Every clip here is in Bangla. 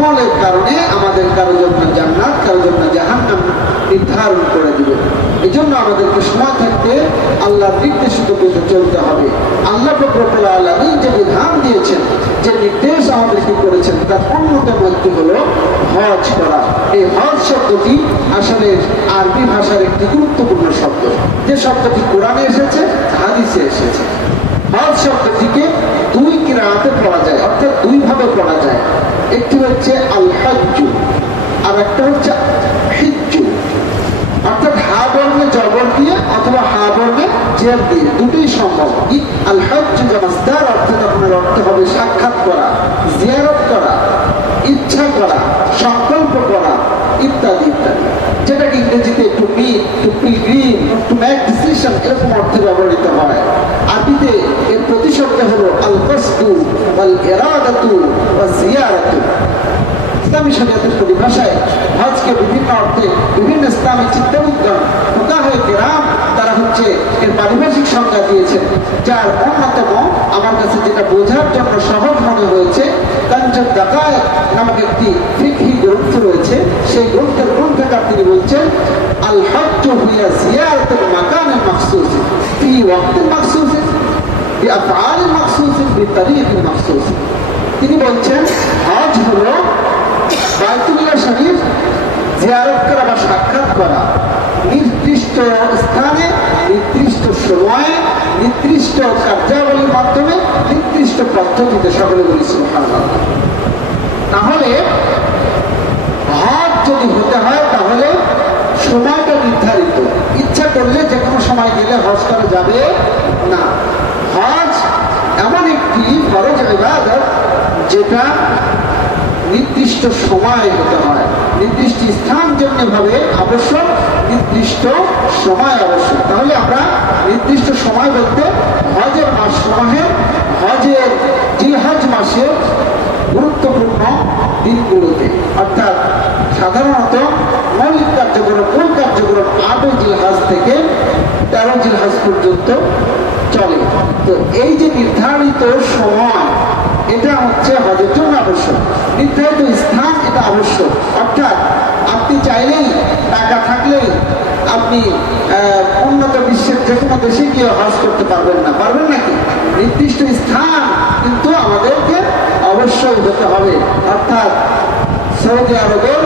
আমলের কারণে আমাদের কারো জন্য জান্নাত, কারো জন্য জাহান্নাম নির্ধারণ করে দিবে। এই জন্য আমাদেরকে সময় থাকতে আল্লাহর নির্দেশিত পথে চলতে হবে। আল্লাহ রব্বুল আলামিন যে বিধান দিয়েছেন, যে নির্দেশ আমাদেরকে করেছেন, তার অন্যতম একটি হলো হজ করা। এই হজ শব্দটি আসলে আরবি ভাষার একটি গুরুত্বপূর্ণ শব্দ, যে শব্দটি কোরআনে এসেছে, হাদিসে এসেছে। হজ শব্দটিকে দুই কিরাআতে পড়া যায়, অর্থাৎ দুই ভাবে পড়া যায়। একটি হচ্ছে আল হজ্জু, আর একটা হচ্ছে হিজ্জু, অর্থাৎ হা বর্ণে জবর দিয়ে অথবা হা বর্ণে জের দিয়ে, দুটোই সম্ভব। আল হজ্জু মাসদার, অর্থাৎ আপনার অর্থ হবে সাক্ষাৎ করা, জিয়ারত করা, ইচ্ছা করা, সংকল্প করা, ইত্যাদি ইত্যাদি, যেটাকে ইংরেজিতে to meet, to pilgrim, to make decision এরকম অর্থে ব্যবহৃত হয়। আরবিতে এর প্রতিশব্দ হলো আল কসদু ওয়াল ইরাদাতু ওয়াজ জিয়ারাতু। ইসলামী শরীয়তের পরিভাষায় হজকে বিভিন্ন অর্থে বিভিন্ন ইসলামী চিন্তাবিদগণ, ফুকাহায়ে কেরাম, তারা হচ্ছে এর পারিভাষিক সংজ্ঞা দিয়েছেন, যার অন্যতম আমার কাছে যেটা বোঝার জন্য সহজ মনে হয়েছে, কানজুদ দাকায়েক নামক একটি ফিকহি গ্রন্থ রয়েছে। সেই গ্রন্থের গ্রন্থকার তিনি বলছেন, আল হজ্জু হিয়া জিয়ারাতুল মাকানিল মাখসুস ফি ওয়াক্তিন মাখসুস বিআফআলিন মাখসুসিন বিতারিকিন মাখসুস। তিনি বলছেন হজ হলো বাইতুল্লাহ শরীফ জিয়ারত করা বা সাক্ষাৎ করা, নির্দিষ্ট স্থানে, নির্দিষ্ট সময়ে, নির্দিষ্ট কার্যাবলীর মাধ্যমে, নির্দিষ্ট পদ্ধতিতে। সকলে বলি সুবহানাল্লাহ। তাহলে হজ যদি হতে হয় তাহলে সময়টা নির্ধারিত। ইচ্ছা করলে যে কোনো সময় গেলে হজ করা যাবে না। হজ এমন একটি ফরজ ইবাদত যেটা নির্দিষ্ট সময় হতে হয়, নির্দিষ্ট স্থান জন্য ভাবে আবশ্যক, নির্দিষ্ট সময় আবশ্যক। তাহলে আমরা নির্দিষ্ট সময় বলতে হজের মাস সমূহে, হজের জিলহজ মাসের গুরুত্বপূর্ণ দিনগুলোতে, অর্থাৎ সাধারণত মৌলিক কার্যক্রম, মূল কার্যক্রম 8 জিলহজ থেকে 13 জিলহজ পর্যন্ত চলে। তো এই যে নির্ধারিত সময়, এটা হচ্ছে হজের জন্য আবশ্যক। নির্ধারিত স্থান, এটা আবশ্যক। অর্থাৎ আপনি চাইলেই, টাকা থাকলেই আপনি উন্নত বিশ্বের যে কোনো দেশে গিয়ে হজ করতে পারবেন না। পারবেন নাকি? নির্দিষ্ট স্থান কিন্তু আমাদেরকে অবশ্যই হতে হবে। অর্থাৎ সৌদি আরবের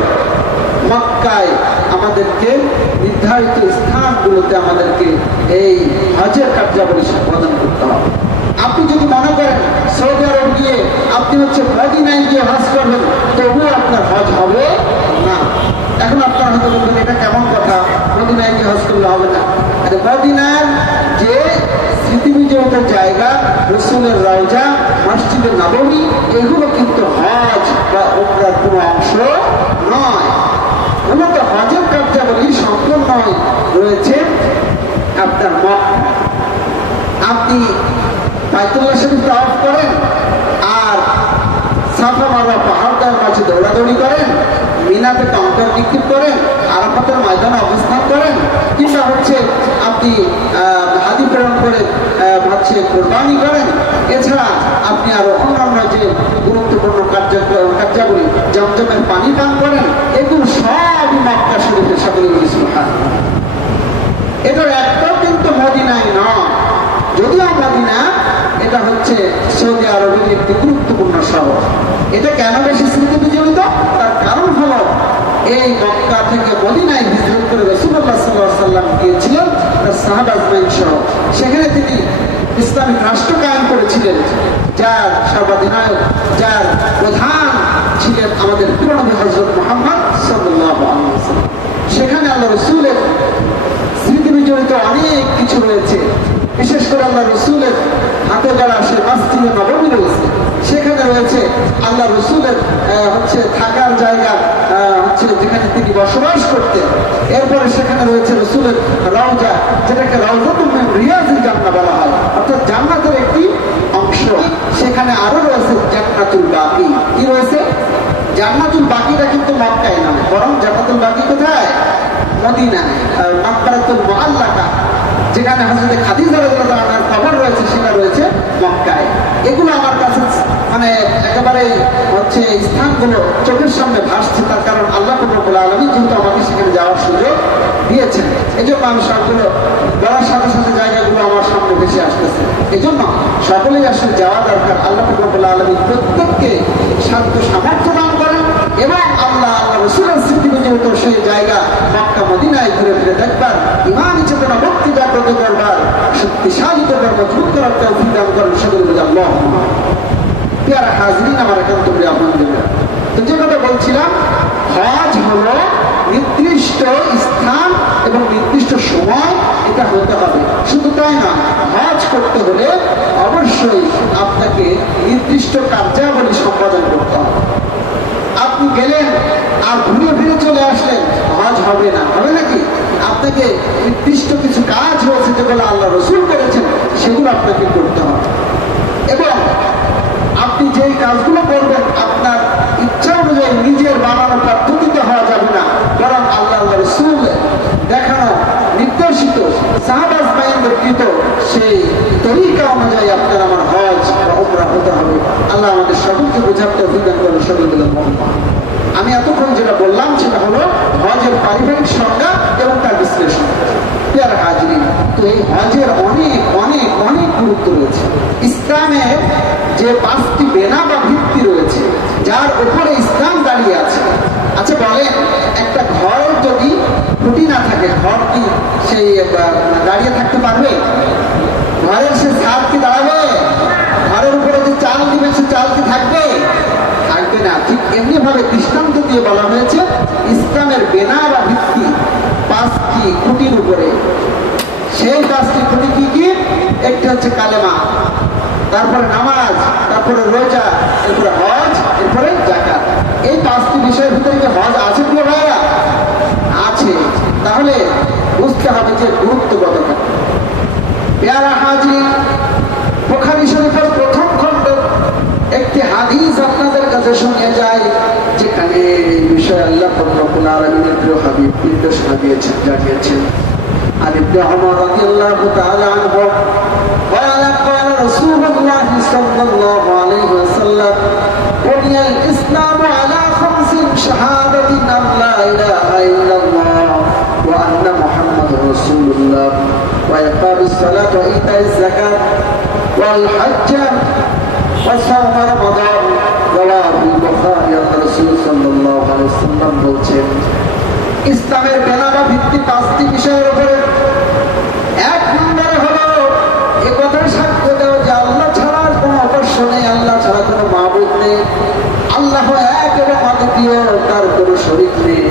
মক্কায় আমাদেরকে নির্ধারিত স্থানগুলোতে আমাদেরকে এই হজের কার্যাবলী সম্পাদন করতে হবে। আপনি যদি মনে করেন সৌদি আরব গিয়ে আপনি হচ্ছে মদিনায় গিয়ে হজ করবেন, তবুও আপনার হজ হবে না। এখন আপনার হয়তো বলবেন এটা কেমন কথা, মদিনায় গিয়ে হজ করলে হবে না। আরে মদিনার যে স্মৃতিবিজড়িত জায়গা, রাসূলের রওজা, মসজিদে নববী, এগুলো কিন্তু হজ বা উমরার কোনো অংশ নয়। মূলত হজের কার্যাবলী সম্পূর্ণ রয়েছে আপনার মক্কা। আপনি বাইতুল্লাহ শরীফ তাওয়াফ করেন, আর সাফা মারওয়া পাহাড়ের মাঝে দৌড়াদৌড়ি করেন, মিনাতে কঙ্কর নিক্ষেপ করেন, আরাফাতের ময়দানে অবস্থান করেন, কিংবা হচ্ছে আপনি হাদি প্রেরণ করে হচ্ছে কোরবানি করেন। এছাড়া আপনি আরো অন্যান্য যে গুরুত্বপূর্ণ কার্যাবলী, জমজমের পানি পান করেন, এগুলো সবই মক্কা শরীফের সকলে সুবহানাল্লাহ। এটার একটাও কিন্তু মদিনায় নয়। যদিও মদিনা এটা হচ্ছে সৌদি আরবের একটি গুরুত্বপূর্ণ শহর। এটা কেন বেশি স্মৃতি বিজড়িত? তার কারণ হলো এই মক্কা থেকে মদিনায় হিজরত করে রাসূলুল্লাহ সাল্লাল্লাহু আলাইহি ওয়াসাল্লাম গিয়েছিলেন তার সাহাবা আজমাইন সহ। সেখানে তিনি ইসলামিক রাষ্ট্র কায়েম করেছিলেন, যার সর্বাধিনায়ক, যার প্রধান ছিলেন আমাদের প্রিয় নবী হযরত মুহাম্মদ সাল্লাল্লাহু আলাইহি ওয়াসাল্লাম। সেখানে আল্লাহ রাসূলের স্মৃতি বিজড়িত অনেক কিছু রয়েছে। বিশেষ করে আল্লাহ রসুলের হাতে গড়া সে মসজিদে নববী রয়েছে। সেখানে রয়েছে আল্লাহ রসুলের হচ্ছে থাকার জায়গা, হচ্ছে যেখানে তিনি বসবাস করতেন। এরপরে সেখানে রয়েছে রসুলের রওজা, যেটাকে রাউযাতুম মিন রিয়াজিল জান্নাহ বলা হয়, অর্থাৎ জান্নাতের একটি অংশ। সেখানে আরো রয়েছে জান্নাতুল বাকি। কি রয়েছে? জান্নাতুল বাকিটা কিন্তু মক্কায় নয়, বরং জান্নাতুল বাকি কোথায়? মদিনায়, মাকবারাতুল মুআল্লাকা, যেখানে হযরত খাদিজা রাদিয়াল্লাহু আনহার কবর রয়েছে, সেটা রয়েছে মক্কায়। এগুলো আমার কাছে মানে একটা একেবারে হচ্ছে স্থানগুলো চোখের সামনে ভাসছে, তার কারণ আল্লাহ রাব্বুল আলামিন যেহেতু আমাকে সেখানে যাওয়ার সুযোগ দিয়েছেন, এই জন্য আমি সবগুলো বলার সাথে সাথে জায়গাগুলো আমার সামনে ভেসে আসতেছে। এই জন্য সকলেই আসলে যাওয়া দরকার। আল্লাহ রাব্বুল আলামিন প্রত্যেককে সাধ্য সামর্থ্য দান করেন এবং আল্লাহ রাসূলের স্মৃতি যেহেতু সেই জায়গা মক্কা মদিনায় ঘুরে ফিরে দেখবার, ইমান চেতনা ভক্তি জাগ্রত করবার, শক্তিশালী করবার, মজবুত করার তৌফিক দান করেন সকলে বলে আল্লাহুম্মা। প্রিয় হাজিরিন, আমার একান্ত প্রিয় আপনাদের, তো যে কথা বলছিলাম, হজ হলো নির্দিষ্ট স্থান এবং নির্দিষ্ট সময় এটা হতে হবে। শুধু তাই না, হজ করতে হলে অবশ্যই আপনাকে নির্দিষ্ট কার্যাবলী সম্পাদন করতে হবে। আপনি গেলেন আর ঘুরে ফিরে চলে আসলেন, হজ হবে না, হবে নাকি? আপনাকে নির্দিষ্ট কিছু কাজ রয়েছে যেগুলো আল্লাহ রাসূল করেছেন, সেগুলো আপনাকে করতে হবে। এবং আপনি যেই কাজগুলো করবেন আপনার ইচ্ছা অনুযায়ী নিজের বানানো পদ্ধতিতে হওয়া যাবে না, বরং আল্লাহ রাসূল দেখানো নির্দেশিত সাহাবায়ে কেরামদের কৃত সেই তরিকা অনুযায়ী আপনার আমার হজ বা উমরা হতে হবে। আল্লাহ আমাদের সকলকে বোঝার তৌফিক দান করেন, সকলে বলেন আমিন। আমি এতক্ষণ যেটা বললাম সেটা হলো হজের পারিবারিক সংজ্ঞা এবং তার বিশ্লেষণ। প্রিয় হাজিরিন, তো এই হজের অনেক অনেক অনেক গুরুত্ব রয়েছে। ইসলামের যে 5টি বেনা বা ভিত্তি রয়েছে যার উপরে ইসলাম দাঁড়িয়ে আছে। আচ্ছা বলেন, একটা ঘর যদি খুঁটি না থাকে, ঘর কি সেই দাঁড়িয়ে থাকতে পারবে? ঘরের সে ছাদ কি দাঁড়াবে? ঘরের উপরে যে চাল দিবে সে চাল কি থাকবে? থাকবে না। ঠিক এমনি ভাবে দৃষ্টান্ত দিয়ে বলা হয়েছে ইসলামের বেনা বা ভিত্তি 5টি খুঁটির উপরে। সেই 5টি খুঁটি কি কি? একটি হচ্ছে কালেমা, তারপরে নামাজ, তারপরে রোজা, এরপরে হজ, এরপরে যাকাত। এই 5টি বিষয়ের ভিতরে কি হজ আছে প্রিয় ভাইরা? আছে। তাহলে বুঝতে হবে যে গুরুত্ব কতটা। প্রিয় হাজির, বুখারী শরীফের প্রথম খণ্ড একটি হাদিস আপনাদের কাছে শুনিয়ে যায়, যেখানে এই বিষয়ে আল্লাহ রাব্বুল আলামিনের প্রিয় হাবিব নির্দেশনা দিয়েছেন, জানিয়েছেন। عن ابن عمر رضي الله تعالى عنه قال قال رسول الله صلى الله عليه وسلم بني الإسلام على 5 شهادة أن لا إله إلا الله وأن محمد رسول الله وإقام الصلاة وإيتاء الزكاة والحج وصوم رمضان رواه البخاري عن رسول صلى الله عليه وسلم বলছেন, ইসলামের বেনা বা ভিত্তি 5টি বিষয়ের উপরে। 1 নম্বরে হলো এ কথার সাক্ষ্য দেওয়া যে আল্লাহ ছাড়া কোনো উপাস্য নেই, আল্লাহ ছাড়া কোনো মাবুদ নেই, আল্লাহ এক এবং অদ্বিতীয়, তার কোনো শরীক নেই।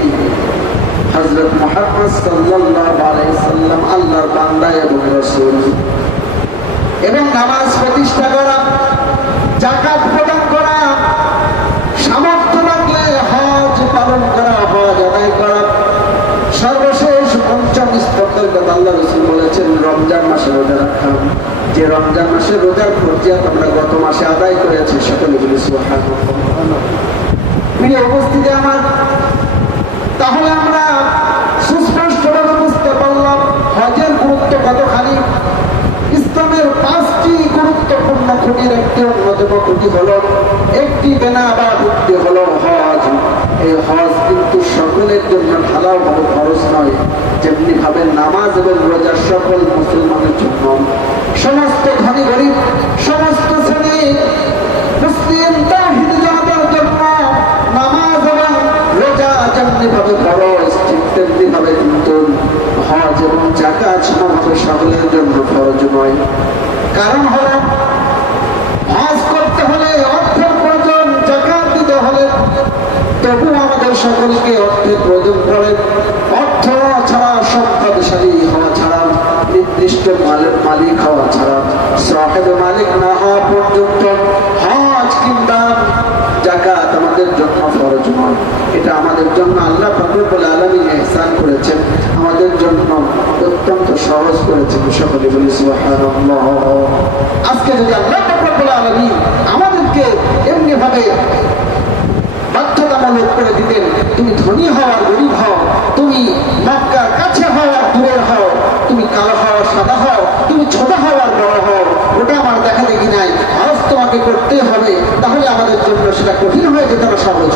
হযরত মুহাম্মদ সাল্লাল্লাহু আলাইহি সাল্লাম আল্লাহর বান্দা এবং রাসূল। এবং নামাজ প্রতিষ্ঠা করা, যাকাত প্রদান করা, সামর্থ্য লাগলে হজ পালন করা, হজ আদায় করা। সর্বশেষ 5ম স্তরের কথা আল্লাহ রাসূল বলেছেন রমজান মাসে রোজা রাখা। যে রমজান মাসে রোজার ফরজিয়াত আমরা গত মাসে আদায় করেছি, সকলে বলি সুবহানাল্লাহ। প্রিয় উপস্থিতি আমার, তাহলে আমরা সুস্পষ্টভাবে বুঝতে পারলাম হজের গুরুত্ব কতখানি। ইসলামের 5টি গুরুত্বপূর্ণ খুঁটির একটি অন্যতম খুঁটি হলো, একটি বেনা বা ভিত্তি হলো হজ। এই হজ কিন্তু সকলের জন্য ঢালাওভাবে খরচ নয়, যেমনি ভাবে নামাজ এবং রোজা সকল মুসলমানের জন্য। সমস্ত ধনী গরিব, সমস্ত শ্রেণী মুসলিম তাওহীদ জনতার জন্য নামাজ এবং রোজা যেমনি ভাবে ফরজ, ঠিক তেমনি ভাবে কিন্তু হজ এবং যাকাত সমস্ত সকলের জন্য ফরজ নয়। কারণ হলো হজ করতে হলে অর্থের প্রয়োজন, যাকাত দিতে হলে তবু আমাদের সকলকে অর্থের প্রয়োজন পড়ে। অর্থ ছাড়া, সম্পদশালী হওয়া ছাড়া, নির্দিষ্ট মালিক হওয়া ছাড়া, সাহেব মালিক না হওয়া পর্যন্ত হজ কিংবা যাকাত আমাদের জন্য ফরজ নয়। এটা আমাদের জন্য আল্লাহ রাব্বুল আলামিন ইহসান করেছেন, আমাদের জন্য অত্যন্ত সহজ করেছেন। সকলে বলি সুবহানাল্লাহ। আজকে যদি আল্লাহ রাব্বুল আলামিন আমাদেরকে এমনি ভাবে বাধ্যতামূলক করে দিতেন, তুমি ধনী হও আর গরিব হও, তুমি মক্কার কাছে হও আর দূরের হও, তুমি কালো হও সাদা হও, তুমি ছোট হও আর বড় হও, ওটা আমার দেখা দেখি নাই, হজ তোমাকে করতে হবে, তাহলে আমাদের জন্য সেটা কঠিন হয়ে যেত না, সহজ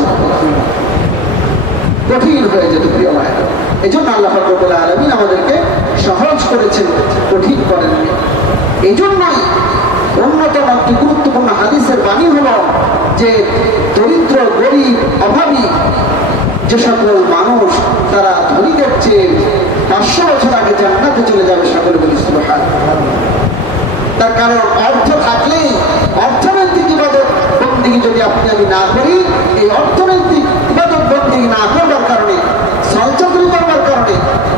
কঠিন হয়ে যেত প্রিয় ভাইরা। এই জন্য আল্লাহ রাব্বুল আলামিন আমাদেরকে সহজ করেছেন, কঠিন করেননি। এই জন্যই অন্যতম একটি গুরুত্বপূর্ণ হাদিসের বাণী হলো যে দরিদ্র, গরিব, অভাবী যে সকল মানুষ তারা ধনীদের চেয়ে 500 বছর আগে জান্নাতে চলে যাবে। সকলে বলি সুবহানাল্লাহ। তার কারণ অর্থ থাকলেই অর্থনৈতিক ইবাদত বন্দেগী যদি আপনি আমি না করি, এই অর্থনৈতিক ইবাদত বন্দেগী না করবার কারণে, সলচাকরি করবার কারণে,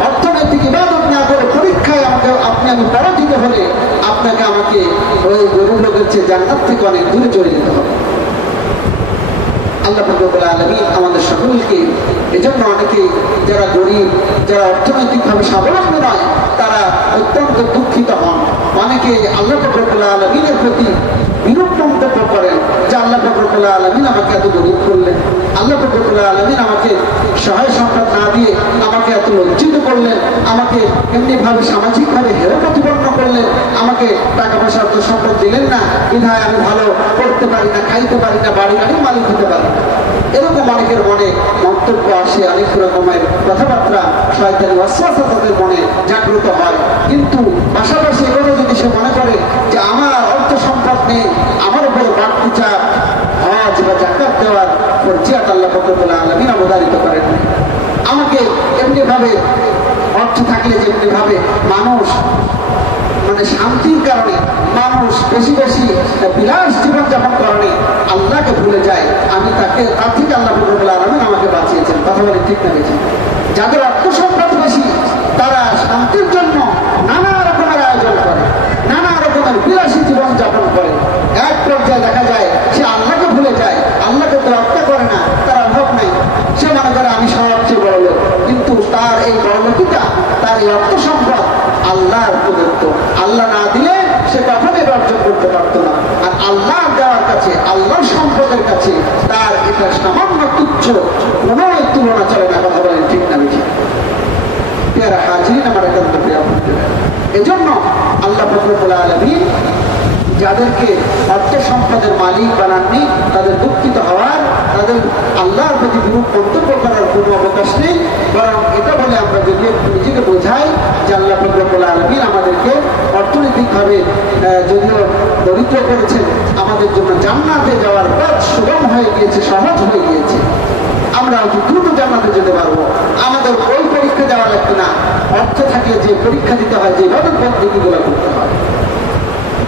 অর্থনৈতিক ইবাদত না করে পরীক্ষায় আমাকে আপনি আমি পরাজিত হলে আপনাকে আমাকে ওই গরিব লোকের চেয়ে জান্নাত থেকে অনেক দূরে চলে যেতে হবে। আল্লাহ রাব্বুল আলামিন আমাদের সকলকে, এজন্য অনেকে যারা গরিব, যারা অর্থনৈতিকভাবে স্বাবলম্বী নয়, তারা অত্যন্ত দুঃখিত হন। অনেকে আল্লাহ রাব্বুল আলামিনের প্রতি বিরূপ মন্তব্য করেন যে আল্লাহ রাব্বুল আলামিন আমাকে এত গরিব করলেন, আল্লাহ রাব্বুল আলামিন আমাকে সহায় সম্পদ না দিয়ে আমাকে এত লজ্জিত করলেন, আমাকে এমনিভাবে সামাজিকভাবে হেয় প্রতিপন্ন করলেন, আমাকে টাকা পয়সা অর্থ সম্পদ দিলেন না, বিধায় আমি ভালো করতে পারি না, খাইতে পারি না, বাড়ি গাড়ির মালিক হতে পারি না। এরকম অনেকের মনে মন্তব্য আসে, অনেক রকমের কথাবার্তা, শয়তানি ওয়াসওয়াসা তাদের মনে জাগ্রত হয়। কিন্তু পাশাপাশি এগুলো যদি সে মনে করে যে আমার অর্থ সম্পদ নেই, আমার উপরে বাড়তি চাপ, হজ বা যাকাত দেওয়ার ফরজিয়াত আল্লাহ রাব্বুল আলামিন অবধারিত করেন। আমাকে এমনিভাবে অর্থ থাকলে যেমনিভাবে মানুষ মানে শান্তির কারণে মানুষ বেশি বেশি বিলাস জীবনযাপন কারণে আল্লাহকে ভুলে যায়, আমি তাকে তার থেকে আল্লাহ রাব্বুল আলামিন আমাকে বাঁচিয়েছেন। কথা বলে ঠিক না বেশি? যাদের অর্থ সম্পদ বেশি তারা শান্তির জন্য নানা রকমের আয়োজন করে, নানা রকমের বিলাসী জীবনযাপন করে। এক পর্যায়ে দেখা যায় সে আল্লাহকে ভুলে যায়, আল্লাহকে তো রক্ষা করে না, তার অভাব নেই, সে মনে করে আমি সবচেয়ে বড় লোক। কিন্তু তার এই বড় লোকটা, তার এই অর্থ সম্পদ আল্লাহর প্রদত্ত। আল্লাহ না দিলে সে কখনোই অর্জন করতে পারত না। আর আল্লাহ দেওয়ার কাছে, আল্লাহর সম্পদের কাছে তার এটা সামান্য তুচ্ছ, কোনো তুলনা চলে না। কথা বলেন ঠিক না বেশি? পেয়ারা হাজিরিন, আমার একান্ত প্রিয় বন্ধুরা, এজন্য আল্লাহ রাব্বুল আলামিন যাদেরকে অর্থ সম্পদের মালিক বানাননি তাদের দুঃখিত হওয়ার, তাদের আল্লাহর প্রতি বিরূপ মন্তব্য করার কোনো অবকাশ নেই। বরং এটা বলে আমরা যদি নিজেকে বোঝাই যে আল্লাহ রাব্বুল আলামিন আমাদেরকে অর্থনৈতিকভাবে যদিও দরিদ্র করেছেন, আমাদের জন্য জান্নাতে যাওয়ার পথ সুগম হয়ে গিয়েছে, সহজ হয়ে গিয়েছে। আমরা দ্রুত জান্নাতে যেতে পারবো, আমাদের ওই পরীক্ষা দেওয়া লাগবে না। অর্থ থাকলে যে পরীক্ষা দিতে হয়, যে ইবাদত বন্দেগীগুলো করতে হয়,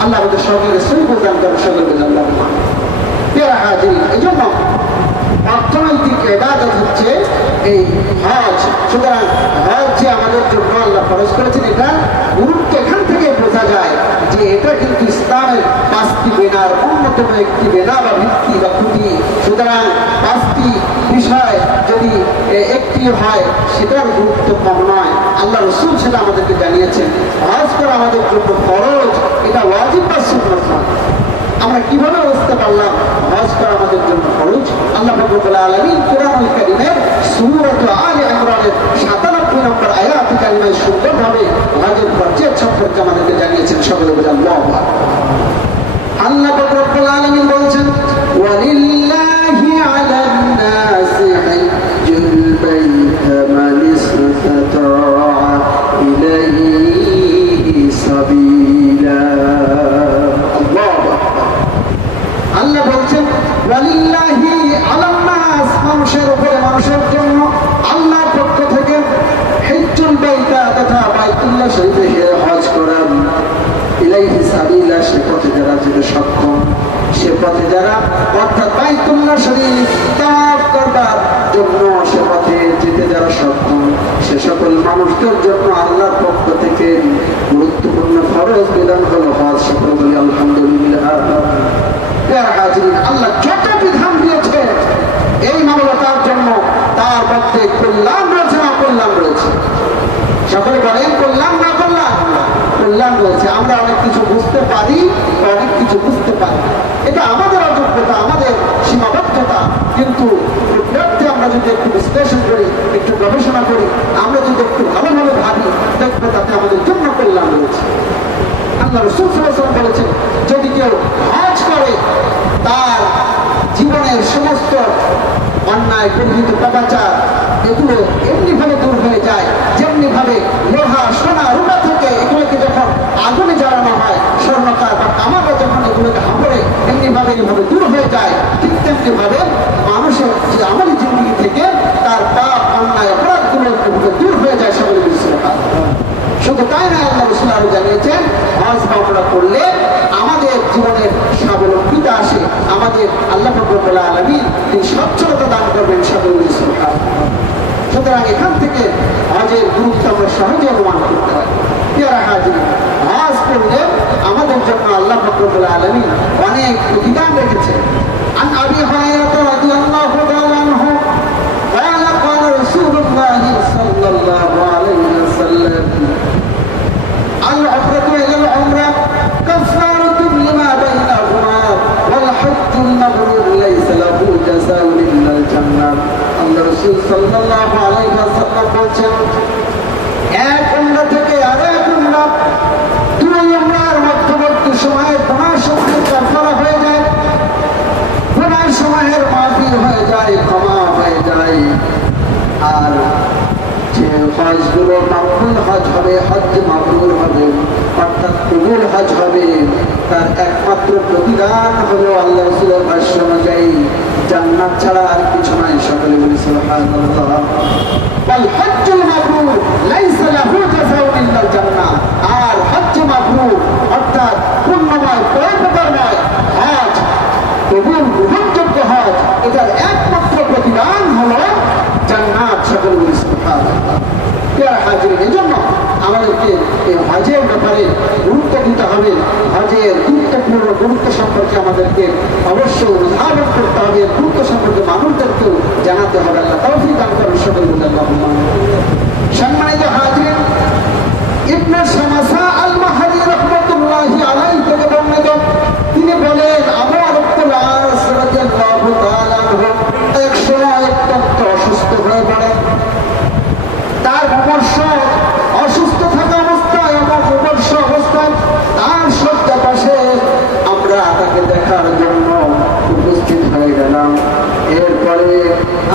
আল্লাহ আমাদের সকলের সহি প্রদান করেন। সকলকে জান্নাত পেয়ারা হাজিরিন, এই জন্য অর্থনৈতিক ইবাদত হচ্ছে এই হজ। সুতরাং হজ যে আমাদের জন্য আল্লাহ ফরজ করেছেন, এটা গুরুত্ব এখান থেকে বোঝা যায় যে এটা কিন্তু ইসলামের 5টি বেনার অন্যতম একটি বেনা বা ভিত্তি বা খুঁটি। সুতরাং 5টি বিষয় যদি একটি হয় সেটার গুরুত্ব কম নয়। আল্লাহ রাসূল সেটা আমাদেরকে জানিয়েছেন। হজ করা আমাদের জন্য ফরজ, এটা ওয়াজিব বা সুন্নাত নয়। আমরা কিভাবে বুঝতে পারলাম হজ করা আমাদের জন্য ফরজ? আল্লাহ রাব্বুল আলামিন কোরআনুল কারীমের সূরা আলে ইমরানের 97 নম্বর আয়াত কারিমায় সুন্দরভাবে হজের ফরজিয়ত সম্পর্কে আমাদেরকে জানিয়েছেন। সকলে বলেন আল্লাহু আকবার। আল্লাহ রাব্বুল আলামিন বলেছেন, ওয়ালিল্লাহি আলান নাসি হাজ্জুল বাইতি মান ইসতাতা'a ইলাইহি সাবিলা। আল্লাহ বলছেন ওয়ালিল্লাহি আলান নাস, মানুষের উপরে, মানুষের জন্য আল্লাহর পক্ষ থেকে হিজ্জুল বাইতা তথা বাইতুল্লাহ শরীফে হজ করা, ইলাইহি সাবিলা, সে পথে যারা যেতে সক্ষম, সে পথে যারা অর্থাৎ বাইতুল্লাহ শরীফ তাওয়াফ করবার জন্য সে পথে যেতে যারা সক্ষম, সে সকল মানুষদের জন্য আল্লাহর পক্ষ থেকে গুরুত্বপূর্ণ ফরজ বিধান হলো হজ। সকল বলি আলহামদুলিল্লাহ। আল্লাহ যত বিধান দিয়েছে এই মানবতার জন্য, তার মধ্যে কল্যাণ রয়েছে না কল্যাণ রয়েছে? সকলে বলেন কল্যাণ না কল্যাণ? কল্যাণ রয়েছে। আমরা অনেক কিছু বুঝতে পারি, অনেক কিছু বুঝতে পারি, এটা আমাদের অযোগ্যতা, আমাদের সীমাবদ্ধতা। কিন্তু আমরা যদি একটু বিশ্লেষণ করি, একটু গবেষণা করি, আমরা যদি একটু ভালোভাবে ভাবি, দেখবো তাতে আমাদের জন্য কল্যাণ রয়েছে। আল্লাহ রাসূল সাল্লাল্লাহু আলাইহি ওয়াসাল্লাম বলেছেন, যদি কেউ হজ করে তার জীবনের অন্যায় পরিহিত পাপাচার এগুলো এমনি ভাবে দূর হয়ে যায় যেমনি ভাবে লোহা সোনা রূপা থেকে এগুলোকে যখন আগুনে জ্বালানো হয় স্বর্ণকার বা তামাকা যখন এগুলোকে হাঁপড়ে এমনি ভাবে এইভাবে দূর হয়ে যায়, ঠিক তেমনি ভাবে মানুষের যে আমাদের জিন্দগি থেকে তার পাপ অন্যায় অপরাধগুলো দূর হয়ে যায় সকলে বিশ্বাস। শুধু তাই না, আল্লাহ রাসূল আরো জানিয়েছেন হজ আমরা করলে আমাদের জীবনের স্বাবলম্বিতা আসে, আমাদের আল্লাহ রাব্বুল আলামিন তিনি সচ্ছলতা দান করবেন সকলে বিশ্বাস। সুতরাং এখান থেকে হজের গুরুত্ব আমরা সহজে অনুমান করতে হয়। পেয়ারা হাজির, হজ করলে আমাদের জন্য আল্লাহ রাব্বুল আলামিন অনেক বিধান রেখেছে। عن أبي هريرة رضي الله تعالى عنه قال قال رسول الله صلى الله عليه وسلم العمرة إلى العمرة كفارة لما بينهما والحج المبرور ليس له جزاء إلا الجنة। আল্লাহ রাসূল সাল্লাল্লাহু আলাইহি ওয়াসাল্লাম বলেছেন, এক উমরা থেকে আরেক উমরা, দুই উমরার মধ্যবর্তী সময়ে গুনাহ সমূহের কাফারা হয়ে যায়, গুনাহ সমূহের মাফি হয়ে যায়, ক্ষমা হয়ে যায়। আর যে হজগুলো মাকবুল হজ হবে, হজ মাবরুর হবে, অর্থাৎ কবুল হজ হবে, তার একমাত্র প্রতিদান হলো আল্লাহ রাসূলের ভাষ্য অনুযায়ী জান্নাত ছাড়া আর কিছু নাই। সকলে বলি সুবহানাল্লাহ। ওয়াল হজ্জুল মাবরুর লাইসা লাহু জাযাউন ইল্লাল জান্নাহ। আর হজ মাবরুর অর্থাৎ পূর্ণময় পরিপূর্ণময় হজ, কবুল গ্রহণযোগ্য হজ, এটার একমাত্র প্রতিদান হলো জান্নাত। সকলে বলি সুবহানাল্লাহ। এই জন্য আমাদেরকে এই হজের ব্যাপারে গুরুত্ব দিতে হবে। হজের গুরুত্বপূর্ণ গুরুত্ব সম্পর্কে আমাদেরকে অবশ্যই অনুধাবন করতে হবে, গুরুত্ব সম্পর্কে মানুষদেরকেও জানাতে হবে। আল্লাহ তৌফিক দান করেন সকলে বলি আল্লাহুম্মা আমিন। সম্মানিত হাজির, ইবনে শামাসা আল মাহরি রাহমাতুল্লাহি আলাইহি থেকে বর্ণিত, তিনি বলেন আবু আব্দুল আস রাদিয়াল্লাহু তাআলা আনহু এক সময় অত্যন্ত অসুস্থ হয়ে পড়েন। তার মুমূর্ষ অসুস্থ থাকা অবস্থায় এবং মুমূর্ষ অবস্থায় তার শয্যা পাশে আমরা তাকে দেখার জন্য উপস্থিত হয়ে গেলাম। এরপরে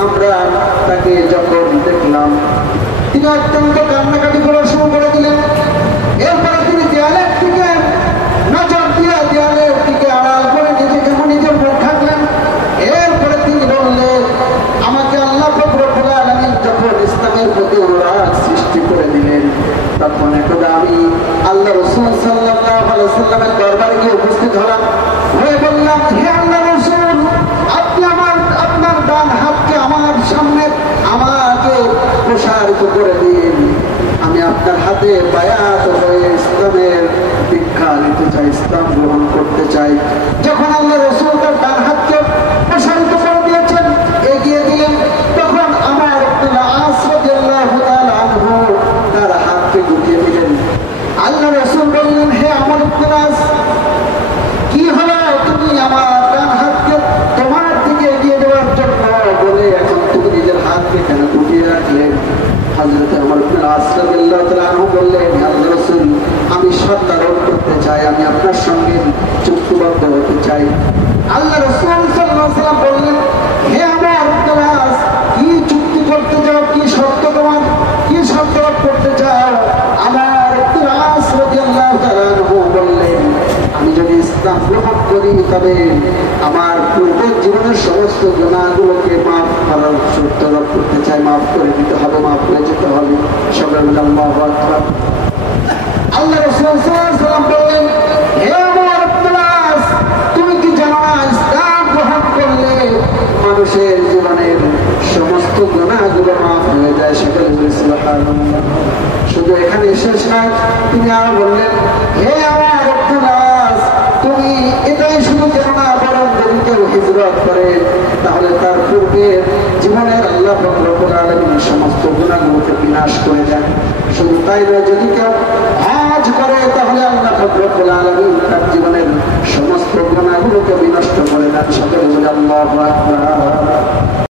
আমরা তাকে যখন দেখলাম, তিনি অত্যন্ত কান্নাকাটি করা শুরু করে দিলেন। এরপরে তিনি দেয়ালের দিকে নজর দিয়ে দেয়ালের দিকে আড়াল করে নিজেকে নিজের মুখ ঢাকলেন। এরপরে তিনি বললেন, আমাকে আল্লাহ রাব্বুল আলামিন যখন ইসলামের প্রতি অনুরাগ সৃষ্টি করে দিলেন, তখন একদা আমি আল্লাহ রাসূল সাল্লাল্লাহু আলাইহি ওয়াসাল্লামের দরবারে গিয়ে উপস্থিত হলাম, হয়ে বললাম, হে আল্লাহ রাসূল, আপনি আপনার ডান হাতকে আমার সামনে আমাকে প্রসারিত করে দিন, আমি আপনার হাতে বায়াত হয়ে ইসলামের দীক্ষা নিতে চাই, ইসলাম গ্রহণ করতে চাই। যখন আল্লাহ রাসূল তার ডান হাতকে প্রসারিত করে দিয়েছেন, এগিয়ে দিলেন, তখন আমার আব্দুল আস রাদিয়াল্লাহু তাআলা আনহু তার হাতকে গুটিয়ে দিলেন। আল্লাহ রাসূল বললেন, হে আমার আব্দুল আস, কি হলো? তুমি আমার ডান হাতকে তোমার দিকে এগিয়ে দেওয়ার জন্য বলে এখন তুমি নিজের হাতকে কেন গুটিয়ে রাখলেন? হযরত ওমর ইবনে আস রাদিয়াল্লাহু তাআলা আনহু বললেন, আল্লাহ রাসূল, আমি শর্ত ধারণ করতে চাই, আমি আপনার সঙ্গে চুক্তিবদ্ধ হতে চাই। আল্লাহ রাসূল সাল্লাল্লাহু আলাইহি ওয়াসাল্লাম বললেন, হে আমার আব্দুল আস, কি চুক্তি করতে চাও? কি শর্ত তোমার? কি শর্ত করতে চাও? আমার আব্দুল আস রাদিয়াল্লাহু তাআলা আনহু বললেন, আমি যদি ইসলাম গ্রহণ করি তবে আমার পূর্বের জীবনের সমস্ত গুনাহগুলোকে মাফ করার শর্ত করতে চাই, মাফ করে দিতে হবে, মাফ করে যেতে হবে। সবাই বলে আল্লাহু আকবার। আল্লাহ রাসূল সাল্লাল্লাহু আলাইহি ওয়াসাল্লাম বললেন, হে আমার আব্দুল আস, তুমি কি জানো না ইসলাম গ্রহণ করলে মানুষের জীবনের সমস্ত গুনাহগুলো মাফ হয়ে যায়? সকলে বলে সুবহানাল্লাহ। শুধু এখানে শেষ নয়, তিনি আরো বললেন, হে আমার আব্দুল আস, তুমি এটাই শুধু জানো না, বরং যদি কেউ হিজরত করে তাহলে তার পূর্বের জীবনের আল্লাহ রাব্বুল আলামিন সমস্ত গুনাহগুলোকে বিনাশ করে দেন। শুধু তাই নয়, যদি কেউ হজ করে তাহলে আল্লাহ রাব্বুল আলামিন তার জীবনের সমস্ত গুনাহগুলোকে বিনষ্ট করে দেন। সকলে বলে আল্লাহু আকবার।